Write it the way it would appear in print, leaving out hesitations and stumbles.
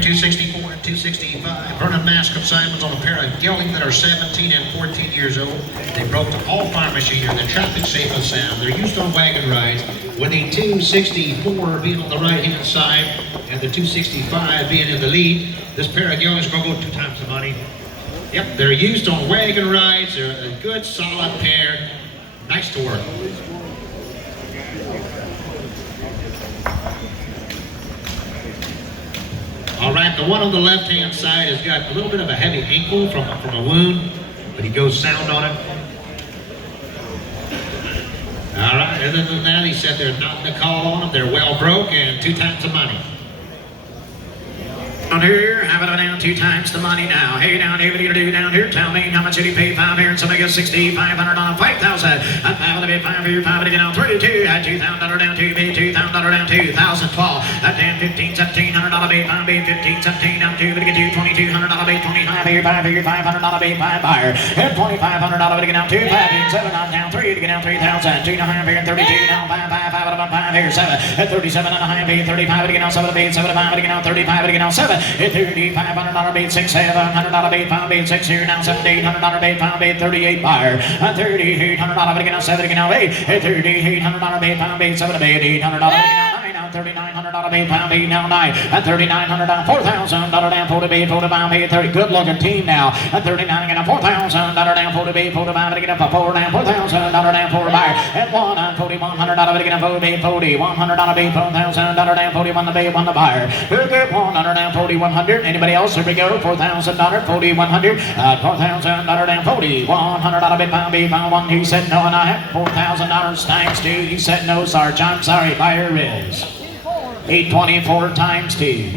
264 and 265. Vernon Mask consignments on a pair of geldings that are 17 and 14 years old. They broke to all farm machinery, the traffic safe and sound. They're used on wagon rides, with the 264 being on the right-hand side and the 265 being in the lead. This pair of geldings are going to go 2 times the money. Yep, they're used on wagon rides. They're a good, solid pair. Nice to work. All right, the one on the left-hand side has got a little bit of a heavy ankle from a wound, but he goes sound on it. All right, other than that, he said they're not in the call on them. They're well broke and 2 times the money. Down here, have it down 2 times the money now. Hey, down here, what do you do down here? Tell me how much did he pay? 5 here, and somebody gets 6,500 on 5,000. I'm 5 on the bid, 5 here, 5 to get on 32. At $2,000 down 2 bid, $2,000 down 2,012. That damn 15, $1,700 bid, 5 bid, 15, 17 down 2 bid, get you $2,200 bid, 25 here, 5 here, $500 bid, 5 buyer. At $2,500 bid, get down 2, 5 here, 7 on down 3 to get down 3,000. 2 and a half here, and 32 down 5, 5, 5 on 5 here, 7. At 37 and a half bid, 35 to get on 7 bid, 7 to 5 to get on 35 to get on 7. At $3,500 bid, 6, $700 bid, 5 bid, 6 here, now $1,700 bid, 5 bid, 38 buyer. $3,800 bid, get on 7 to get on 8. At $3,800 bid, 5 bid, 7 bid, $800 bid, get on 9. $3,900 bid, 5 bid, now 9. At $3,900 down $4,000 down 40 bid, 45 bid, 30. Good looking team now. At $39 get on $4,000 down 40 bid, 45 to get up a 4 down $4,000 down 4 buyer. At 1 on $4,100 bid, get on 4 bid, 40. $100 bid, $4,000 down 41 the bid, 1 the buyer. Who get $100 down 4,100? Anybody else? Here we go. $4,000, 4,100. $4,000 down 40. $100 bid, 5 bid, 1. He said no, and I have $4,000 times 2. He said no, Sarge. I'm sorry, buyer is 824 times 2.